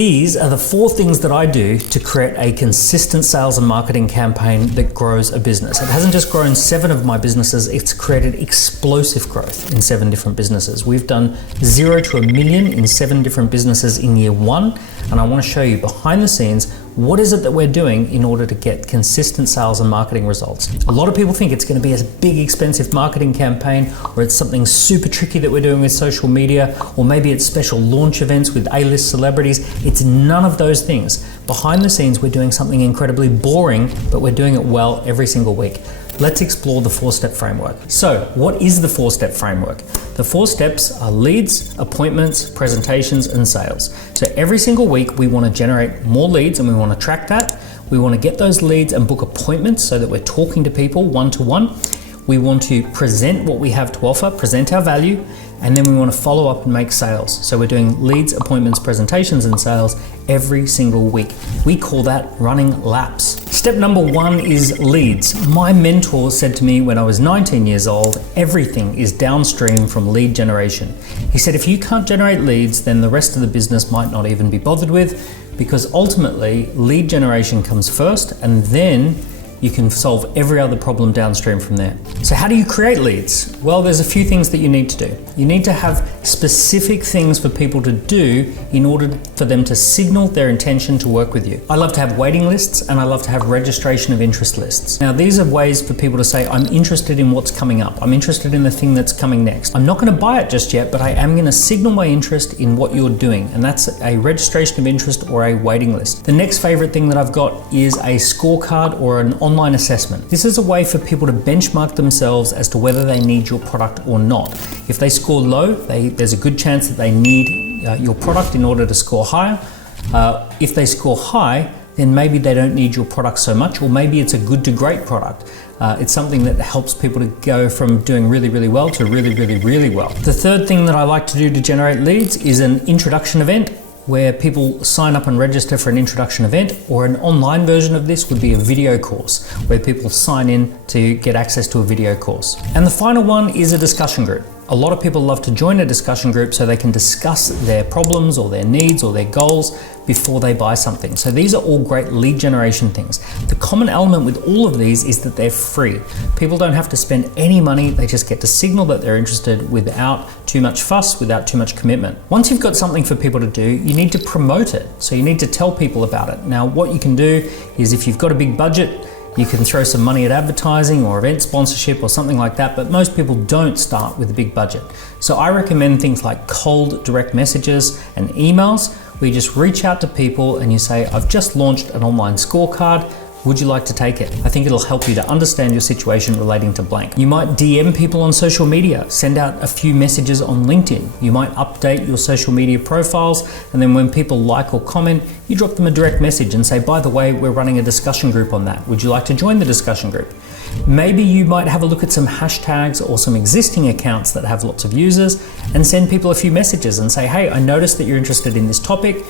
These are the 4 things that I do to create a consistent sales and marketing campaign that grows a business. It hasn't just grown 7 of my businesses, it's created explosive growth in 7 different businesses. We've done 0 to $1 million in 7 different businesses in year 1, and I want to show you behind the scenes what is it that we're doing in order to get consistent sales and marketing results. A lot of people think it's going to be a big expensive marketing campaign, or it's something super tricky that we're doing with social media, or maybe it's special launch events with A-list celebrities. It's none of those things. Behind the scenes, we're doing something incredibly boring, but we're doing it well every single week. Let's explore the 4-step framework. So, what is the 4-step framework? The 4 steps are leads, appointments, presentations, and sales. So every single week, we want to generate more leads and we want to track that. We want to get those leads and book appointments so that we're talking to people one-to-one. We want to present what we have to offer, present our value, and then we want to follow up and make sales. So we're doing leads, appointments, presentations, and sales every single week. We call that running laps. Step number 1 is leads. My mentor said to me when I was 19 years old, everything is downstream from lead generation. He said, if you can't generate leads, then the rest of the business might not even be bothered with, because ultimately lead generation comes first, and then you can solve every other problem downstream from there. So how do you create leads? Well, there's a few things that you need to do. You need to have specific things for people to do in order for them to signal their intention to work with you. I love to have waiting lists, and I love to have registration of interest lists. Now, these are ways for people to say, I'm interested in what's coming up. I'm interested in the thing that's coming next. I'm not gonna buy it just yet, but I am gonna signal my interest in what you're doing. And that's a registration of interest or a waiting list. The next favorite thing that I've got is a scorecard or an online assessment. This is a way for people to benchmark themselves as to whether they need your product or not. If they score low, there's a good chance that they need your product in order to score higher. If they score high, then maybe they don't need your product so much, or maybe it's a good to great product. It's something that helps people to go from doing really, really well to really, really, really well. The third thing that I like to do to generate leads is an introduction event, where people sign up and register for an introduction event, or an online version of this would be a video course, where people sign in to get access to a video course. And the final one is a discussion group. A lot of people love to join a discussion group so they can discuss their problems or their needs or their goals before they buy something. So these are all great lead generation things. The common element with all of these is that they're free. People don't have to spend any money, they just get to signal that they're interested without too much fuss, without too much commitment. Once you've got something for people to do, you need to promote it. So you need to tell people about it. Now, what you can do is, if you've got a big budget, you can throw some money at advertising or event sponsorship or something like that, but most people don't start with a big budget. So I recommend things like cold direct messages and emails, where you just reach out to people and you say, I've just launched an online scorecard. Would you like to take it? I think it'll help you to understand your situation relating to blank. You might DM people on social media, send out a few messages on LinkedIn. You might update your social media profiles, and then when people like or comment, you drop them a direct message and say, by the way, we're running a discussion group on that. Would you like to join the discussion group? Maybe you might have a look at some hashtags or some existing accounts that have lots of users and send people a few messages and say, hey, I noticed that you're interested in this topic.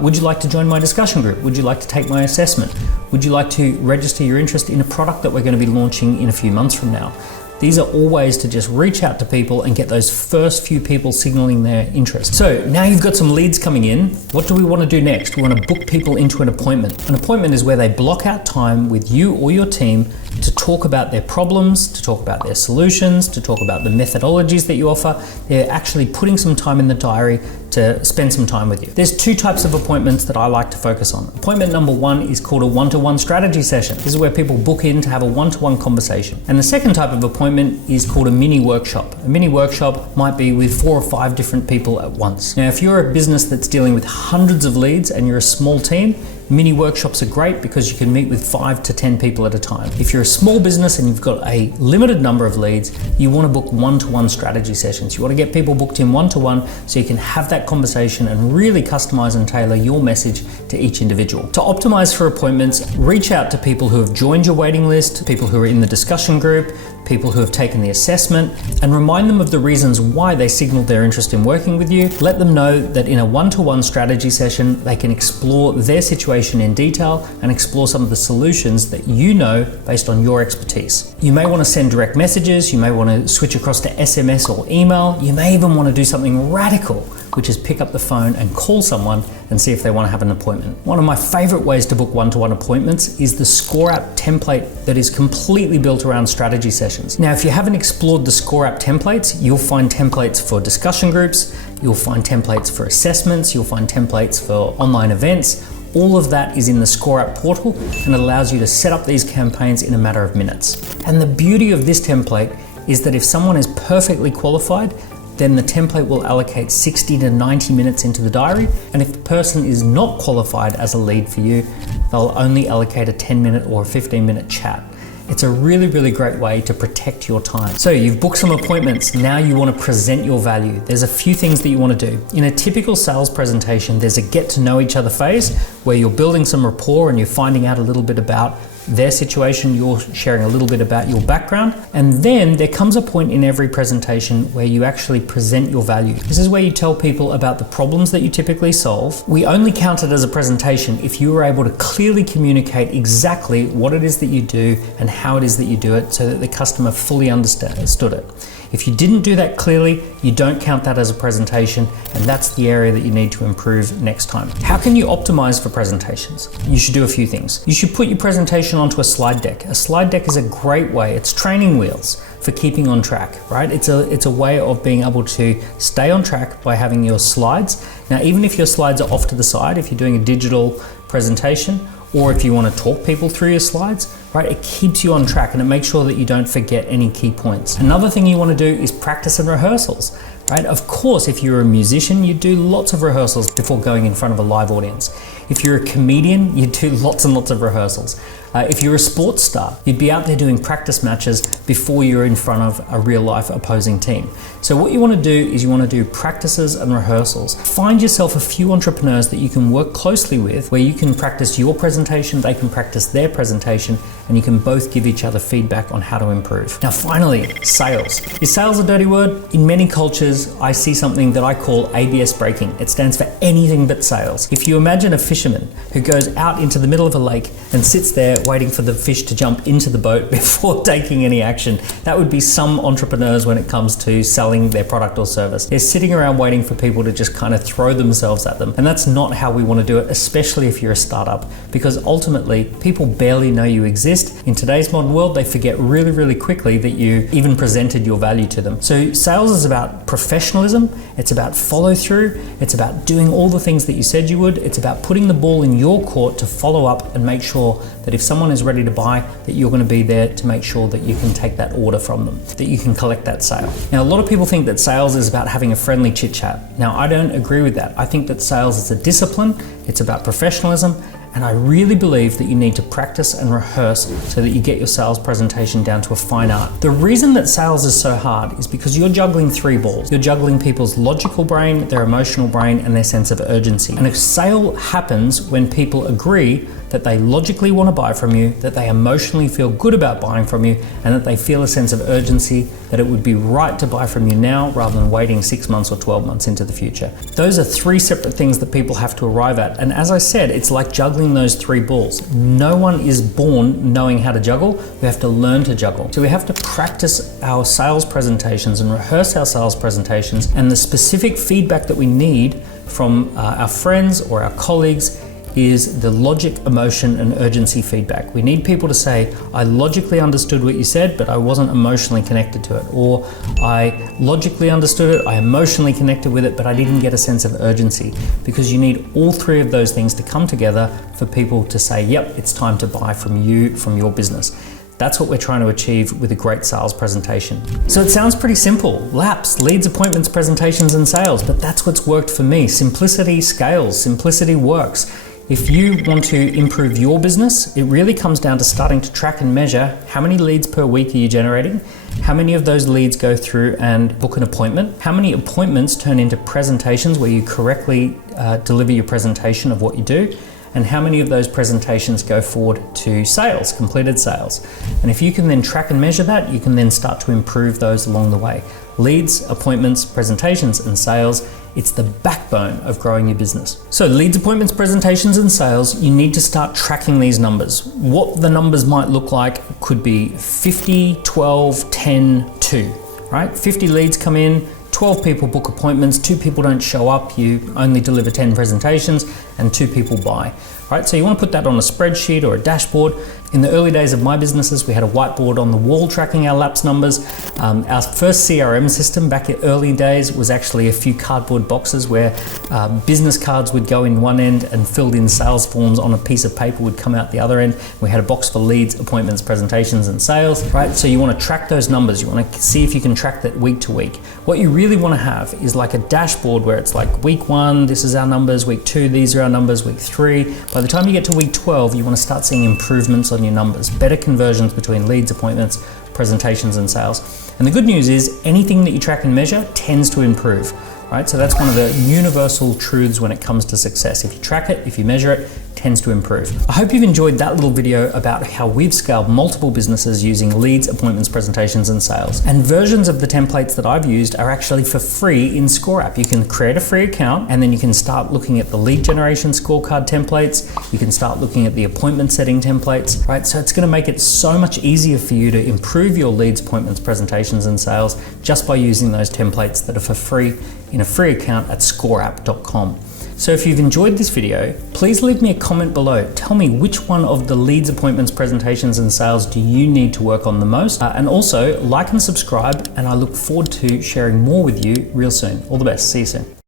Would you like to join my discussion group? Would you like to take my assessment? Would you like to register your interest in a product that we're going to be launching in a few months from now? These are all ways to just reach out to people and get those first few people signaling their interest. So now you've got some leads coming in. What do we want to do next? We want to book people into an appointment. An appointment is where they block out time with you or your team to talk about their problems, to talk about their solutions, to talk about the methodologies that you offer. They're actually putting some time in the diary to spend some time with you. There's 2 types of appointments that I like to focus on. Appointment number 1 is called a one-to-one strategy session. This is where people book in to have a one-to-one conversation. And the second type of appointment is called a mini workshop. A mini workshop might be with 4 or 5 different people at once. Now, if you're a business that's dealing with hundreds of leads and you're a small team, mini workshops are great because you can meet with 5 to 10 people at a time. If you're a small business and you've got a limited number of leads, you want to book one-to-one strategy sessions. You want to get people booked in one-to-one so you can have that conversation and really customize and tailor your message to each individual. To optimize for appointments, reach out to people who have joined your waiting list, people who are in the discussion group, people who have taken the assessment, and remind them of the reasons why they signaled their interest in working with you. Let them know that in a one-to-one strategy session, they can explore their situation in detail and explore some of the solutions that you know based on your expertise. You may want to send direct messages, you may want to switch across to SMS or email, you may even want to do something radical which is pick up the phone and call someone and see if they want to have an appointment. One of my favorite ways to book one-to-one appointments is the ScoreApp template that is completely built around strategy sessions. Now, if you haven't explored the ScoreApp templates, you'll find templates for discussion groups, you'll find templates for assessments, you'll find templates for online events. All of that is in the ScoreApp portal and it allows you to set up these campaigns in a matter of minutes. And the beauty of this template is that if someone is perfectly qualified, then the template will allocate 60 to 90 minutes into the diary. And if the person is not qualified as a lead for you, they'll only allocate a 10-minute or a 15-minute chat. It's a really, really great way to protect your time. So you've booked some appointments. Now you want to present your value. There's a few things that you want to do. In a typical sales presentation, there's a get to know each other phase where you're building some rapport and you're finding out a little bit about their situation, you're sharing a little bit about your background, and then there comes a point in every presentation where you actually present your value. This is where you tell people about the problems that you typically solve. We only count it as a presentation if you were able to clearly communicate exactly what it is that you do and how it is that you do it so that the customer fully understood it. If you didn't do that clearly, you don't count that as a presentation, and that's the area that you need to improve next time. How can you optimize for presentations? You should do a few things. You should put your presentation onto a slide deck. A slide deck is a great way, it's training wheels for keeping on track, right? It's a way of being able to stay on track by having your slides. Now, even if your slides are off to the side, if you're doing a digital presentation, or if you want to talk people through your slides, right, it keeps you on track and it makes sure that you don't forget any key points. Another thing you want to do is practice and rehearsals, right? Of course, if you're a musician, you do lots of rehearsals before going in front of a live audience. If you're a comedian, you do lots and lots of rehearsals. If you're a sports star, you'd be out there doing practice matches before you're in front of a real life opposing team. So what you want to do is you want to do practices and rehearsals. Find yourself a few entrepreneurs that you can work closely with where you can practice your presentation, they can practice their presentation, and you can both give each other feedback on how to improve. Now finally, sales. Is sales a dirty word? In many cultures, I see something that I call ABS braking. It stands for anything but sales. If you imagine a fisherman who goes out into the middle of a lake and sits there waiting for the fish to jump into the boat before taking any action, that would be some entrepreneurs when it comes to selling their product or service. They're sitting around waiting for people to just kind of throw themselves at them. And that's not how we want to do it, especially if you're a startup, because ultimately people barely know you exist. In today's modern world, they forget really, really quickly that you even presented your value to them. So sales is about professionalism. It's about follow through. It's about doing all the things that you said you would. It's about putting the ball in your court to follow up and make sure that if someone is ready to buy, that you're going to be there to make sure that you can take that order from them, that you can collect that sale. Now, a lot of people think that sales is about having a friendly chit chat. Now, I don't agree with that. I think that sales is a discipline. It's about professionalism. And I really believe that you need to practice and rehearse so that you get your sales presentation down to a fine art. The reason that sales is so hard is because you're juggling three balls. You're juggling people's logical brain, their emotional brain, and their sense of urgency. And a sale happens when people agree that they logically want to buy from you, that they emotionally feel good about buying from you, and that they feel a sense of urgency that it would be right to buy from you now rather than waiting 6 months or 12 months into the future. Those are three separate things that people have to arrive at. And as I said, it's like juggling those three balls. No one is born knowing how to juggle. We have to learn to juggle. So we have to practice our sales presentations and rehearse our sales presentations, and the specific feedback that we need from our friends or our colleagues is the logic, emotion, and urgency feedback. We need people to say, I logically understood what you said, but I wasn't emotionally connected to it. Or I logically understood it, I emotionally connected with it, but I didn't get a sense of urgency. Because you need all three of those things to come together for people to say, yep, it's time to buy from you, from your business. That's what we're trying to achieve with a great sales presentation. So it sounds pretty simple. Laps, leads, appointments, presentations, and sales, but that's what's worked for me. Simplicity scales, simplicity works. If you want to improve your business, it really comes down to starting to track and measure how many leads per week are you generating, how many of those leads go through and book an appointment, how many appointments turn into presentations where you correctly deliver your presentation of what you do, and how many of those presentations go forward to sales, completed sales. And if you can then track and measure that, you can then start to improve those along the way. Leads, appointments, presentations, and sales, it's the backbone of growing your business. So leads, appointments, presentations, and sales, you need to start tracking these numbers. What the numbers might look like could be 50, 12, 10, 2, right? 50 leads come in, 12 people book appointments, 2 people don't show up, you only deliver 10 presentations, and 2 people buy. Right, so you want to put that on a spreadsheet or a dashboard. In the early days of my businesses, we had a whiteboard on the wall tracking our lapse numbers. Our first CRM system back in early days was actually a few cardboard boxes where business cards would go in one end and filled in sales forms on a piece of paper would come out the other end. We had a box for leads, appointments, presentations, and sales, right? So you want to track those numbers. You want to see if you can track that week to week. What you really want to have is like a dashboard where it's like week 1, this is our numbers, week 2, these are our numbers, week 3. By the time you get to week 12, you want to start seeing improvements on your numbers, better conversions between leads, appointments, presentations, and sales. And the good news is anything that you track and measure tends to improve, right? So that's one of the universal truths when it comes to success. If you track it, if you measure it, tends to improve. I hope you've enjoyed that little video about how we've scaled multiple businesses using leads, appointments, presentations, and sales. And versions of the templates that I've used are actually for free in ScoreApp. You can create a free account and then you can start looking at the lead generation scorecard templates. You can start looking at the appointment setting templates, right? So it's going to make it so much easier for you to improve your leads, appointments, presentations, and sales just by using those templates that are for free in a free account at ScoreApp.com. So if you've enjoyed this video, please leave me a comment below. Tell me which one of the leads, appointments, presentations, and sales do you need to work on the most? And also like and subscribe, and I look forward to sharing more with you real soon. All the best. See you soon.